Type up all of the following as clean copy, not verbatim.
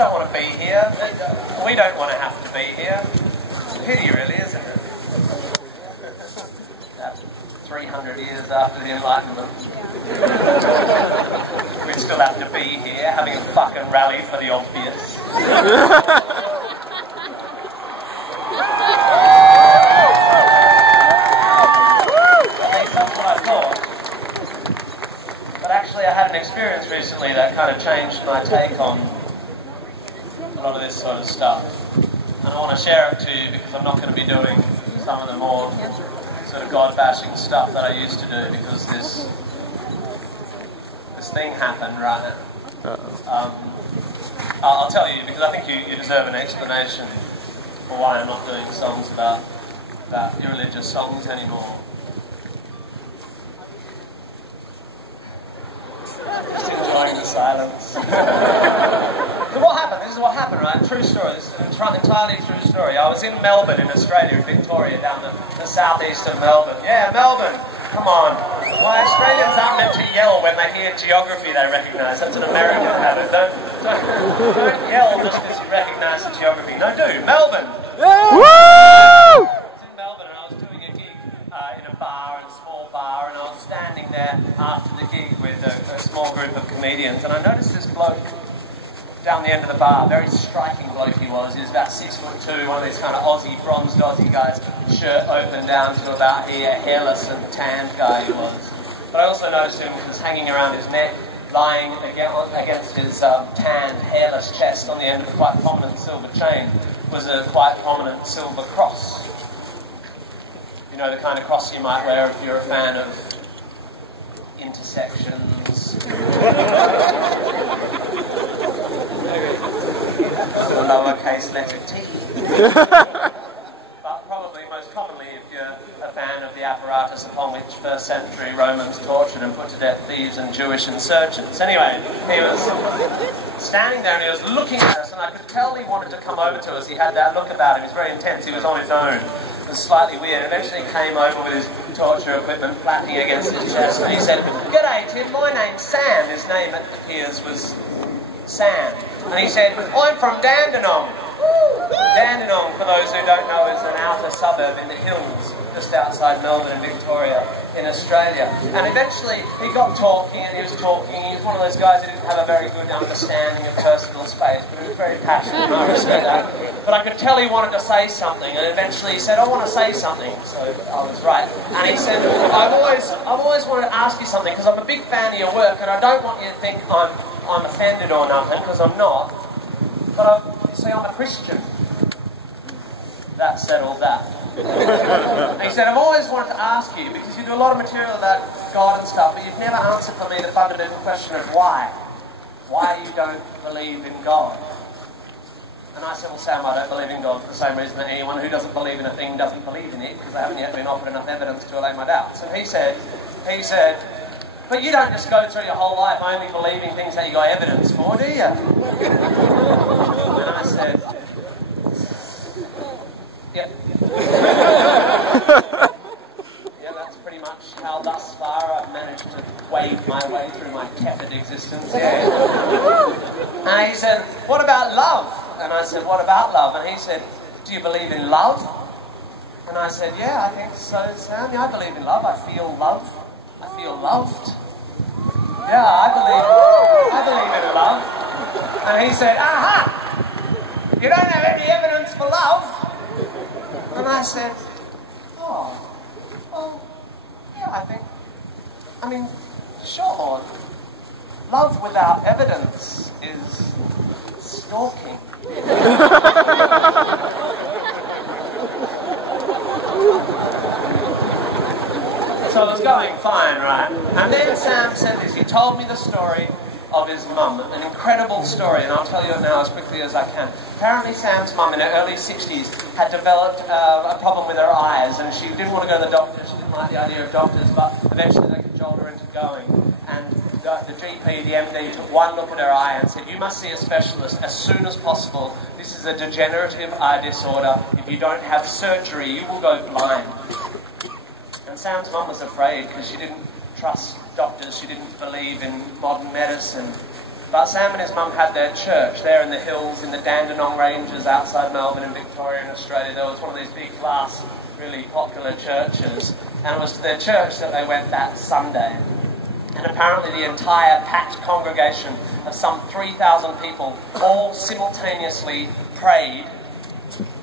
don't want to be here. We don't want to have to be here. Pity, really, isn't it? 300 years after the Enlightenment. We still have to be here, having a fucking rally for the obvious. At least that's what I thought. But actually I had an experience recently that kind of changed my take on a lot of this sort of stuff. And I want to share it to you because I'm not going to be doing some of the more sort of God-bashing stuff that I used to do, because this thing happened, right? I'll tell you, because I think you deserve an explanation for why I'm not doing songs about irreligious songs anymore. Just enjoying the silence. So what happened? This is what happened, right? True story. This is an entirely true story. I was in Melbourne, in Australia, in Victoria, down the southeast of Melbourne. Yeah, Melbourne. Come on. Why Australians aren't meant to yell when they hear geography they recognise. That's an American habit. Don't yell just because you recognise the geography. No, do. Melbourne. Yeah. Woo! I was in Melbourne and I was doing a gig in a bar, in a small bar, and I was standing there after the gig with a small group of comedians, and I noticed this bloke down the end of the bar, very striking bloke he was. He was about 6'2", one of these kind of bronzed Aussie guys, shirt open down to about here, hairless and tanned guy he was. But I also noticed him was hanging around his neck, lying against his tanned, hairless chest on the end of a quite prominent silver chain was a quite prominent silver cross. You know, the kind of cross you might wear if you're a fan of intersections. The lowercase letter T. But probably most commonly if you're a fan of the apparatus upon which first century Romans tortured and put to death thieves and Jewish insurgents. Anyway, he was standing there and he was looking at us, and I could tell he wanted to come over to us. He had that look about him. He was very intense. He was on his own. It was slightly weird. Eventually he came over with his torture equipment flapping against his chest, and he said, "G'day Tim, my name's Sam." His name, it appears, was Sam. And he said, "I'm from Dandenong." Dandenong, for those who don't know, is an outer suburb in the hills just outside Melbourne in Victoria in Australia. And eventually he got talking and he was talking. He was one of those guys who didn't have a very good understanding of personal space, but he was very passionate, and I respect that. But I could tell he wanted to say something, and eventually he said, "I want to say something." So I was right. And he said, I've always wanted to ask you something, because I'm a big fan of your work, and I don't want you to think I'm offended or nothing, because I'm not. But you see, I'm a Christian. That settled that. And he said, "I've always wanted to ask you, because you do a lot of material about God and stuff, but you've never answered for me the fundamental question of why. Why you don't believe in God." And I said, "Well, Sam, I don't believe in God for the same reason that anyone who doesn't believe in a thing doesn't believe in it, because they haven't yet been offered enough evidence to allay my doubts." And he said, "But you don't just go through your whole life only believing things that you got evidence for, do you?" And I said, "Yep." Yeah, that's pretty much how thus far I've managed to wade my way through my tepid existence. Yeah. And he said, "What about love?" And I said, "What about love?" And he said, "Do you believe in love?" And I said, "Yeah, I think so, Sam. Yeah, I believe in love. I feel love. I feel loved. Yeah, I believe in love." And he said, "Aha! You don't have any evidence for love?" And I said, "Oh, well, yeah, I mean, sure. Love without evidence is stalking." So it was going fine, right? And then Sam said this. He told me the story of his mum, an incredible story, and I'll tell you it now as quickly as I can. Apparently Sam's mum in her early 60s had developed a problem with her eyes, and she didn't want to go to the doctor. She didn't like the idea of doctors, but eventually they cajoled her into going. And the GP, the MD, took one look at her eye and said, "You must see a specialist as soon as possible. This is a degenerative eye disorder. If you don't have surgery, you will go blind." And Sam's mum was afraid because she didn't trust doctors, she didn't believe in modern medicine. But Sam and his mum had their church there in the hills, in the Dandenong Ranges outside Melbourne in Victoria in Australia. There was one of these big glass, really popular churches, and it was to their church that they went that Sunday. And apparently the entire packed congregation of some 3,000 people all simultaneously prayed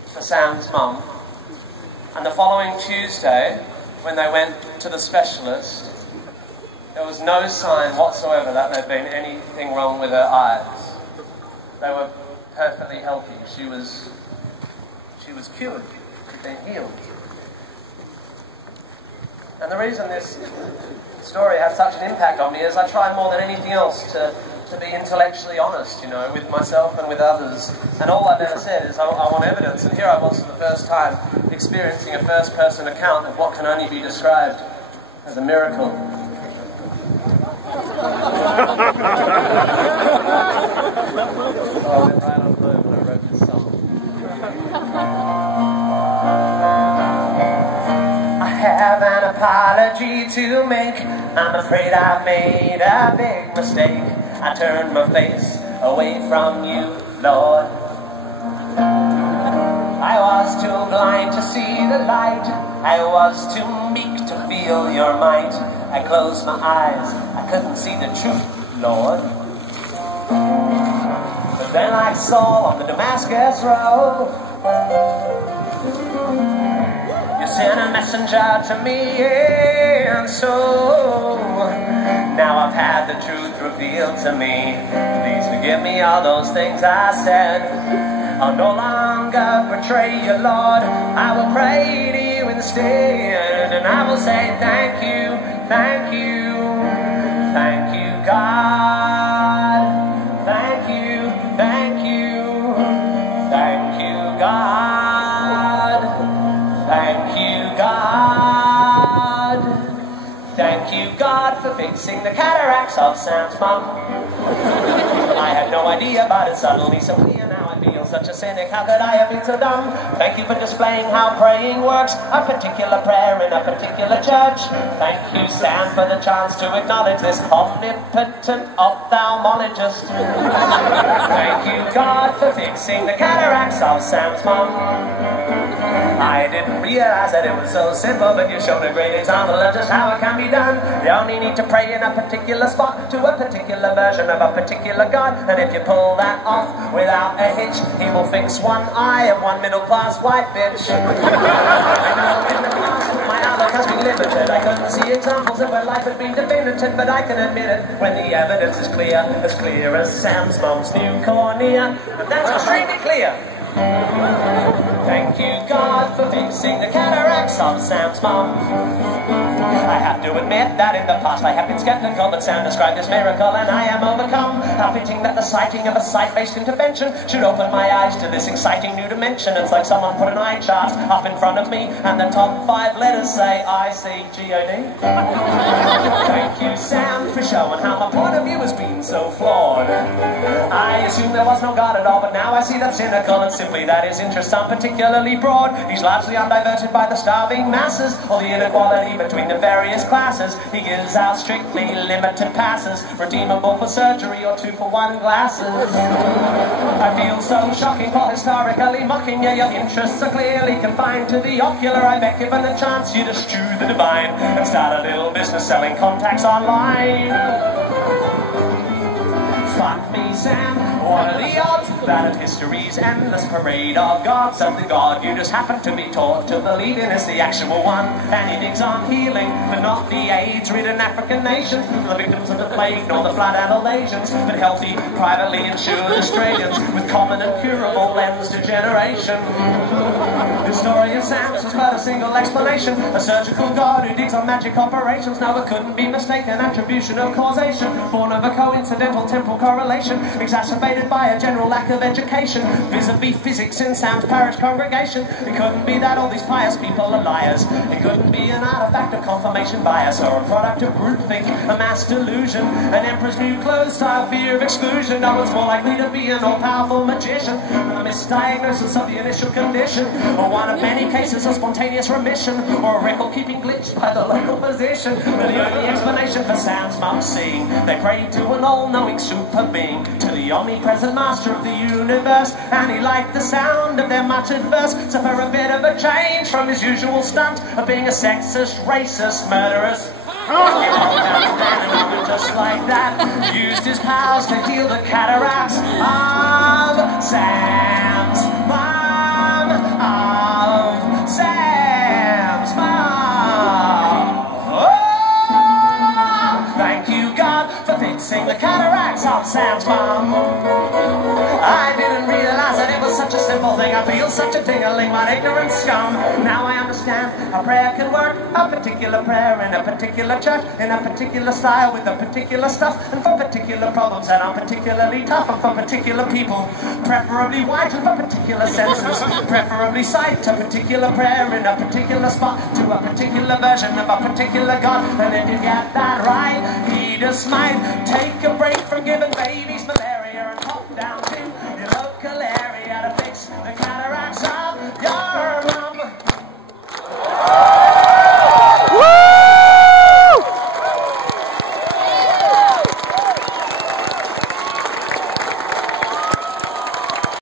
for Sam's mum. And the following Tuesday, when they went to the specialist, there was no sign whatsoever that there had been anything wrong with her eyes. They were perfectly healthy. She was cured. She'd been healed. And the reason this story had such an impact on me is I tried more than anything else to be intellectually honest, you know, with myself and with others. And all I've ever said is I want evidence. And here I was for the first time experiencing a first-person account of what can only be described as a miracle. Oh, I went right on blue when I wrote this song. I have an apology to make. I'm afraid I've made a big mistake. I turned my face away from you, Lord. I was too blind to see the light. I was too meek to feel your might. I closed my eyes, I couldn't see the truth, Lord. But then I saw on the Damascus road, you sent a messenger to me, and so now I've had the truth revealed to me. Please forgive me all those things I said. I'll no longer betray you, Lord. I will pray to you instead, and I will say thank you, thank you, thank you, God. Thank you, thank you, thank you, God. Thank you, God. Thank you, God, for fixing the cataracts of Sam's mum. I had no idea about it, suddenly so clear now. I feel such a cynic, how could I have been so dumb? Thank you for displaying how praying works, a particular prayer in a particular church. Thank you, Sam, for the chance to acknowledge this omnipotent ophthalmologist. Thank you, God, for fixing the cataracts of Sam's mum. I didn't realize that it was so simple, but you showed a great example of just how it can be done. You only need to pray in a particular spot to a particular version of a particular God, and if you pull that off without a hitch, he will fix one eye of one middle-class white bitch. In the past, my outlook has been limited. I couldn't see examples of where life had been definitive, but I can admit it when the evidence is clear as Sam's mum's new cornea, and that's extremely clear. Thank you, God, for fixing the cataracts of Sam's mum. I have to admit that in the past I have been skeptical, but Sam described this miracle and I am overcome. How fitting that the sighting of a sight-based intervention should open my eyes to this exciting new dimension. It's like someone put an eye chart up in front of me and the top 5 letters say ICGOD. Thank you, Sam, for showing how my point of view has been so flawed. I assumed there was no God at all, but now I see that's cynical and simply that his interests aren't particularly broad. He's largely undiverted by the starving masses or the inequality between the various classes. He gives out strictly limited passes, redeemable for surgery or 2-for-1 glasses. I feel so shocking for historically mocking you. Your interests are clearly confined to the ocular. I bet given a chance you'd eschew the divine and start a little business selling contacts online. Fuck me, Sam, what are the odds that of history's endless parade of gods, that the God you just happen to be taught to believe in is the actual one, and he digs on healing, but not the AIDS-ridden African nations, the victims of the plague, nor the flood-addled Asians, but healthy, privately insured Australians with common and curable lens degeneration. The story of Sam's was but a single explanation, a surgical God who digs on magic operations. No, it couldn't be mistaken, attribution of causation, born of a coincidental temporal correlation. exacerbated by a general lack of education vis-a-vis physics in Sam's parish congregation. It couldn't be that all these pious people are liars. It couldn't be an artifact of confirmation bias or a product of groupthink, a mass delusion, an emperor's new clothes style fear of exclusion. No, it's more likely to be an all-powerful magician, a misdiagnosis of the initial condition, or one of many cases of spontaneous remission, or a record-keeping glitch by the local physician. But the only explanation for Sam's mum seeing, they prayed to an all-knowing super being, to the omnipresent master of the universe, and he liked the sound of their muttered verse. So for a bit of a change from his usual stunt of being a sexist, racist, murderous, and just like that, used his powers to heal the cataracts of Sam's mom, of Sam's mom. Oh, thank you, God, for fixing the cataracts of Sam's mom. I didn't realize that it was such a simple thing. I feel such a tingling, my ignorant scum. Now I understand how prayer can work. A particular prayer in a particular church, in a particular style, with a particular stuff, and for particular problems that are particularly tough, and for particular people, preferably white, and for particular senses, preferably sight, a particular prayer in a particular spot, to a particular version of a particular God. And if you get that right, he just might take a break from giving babies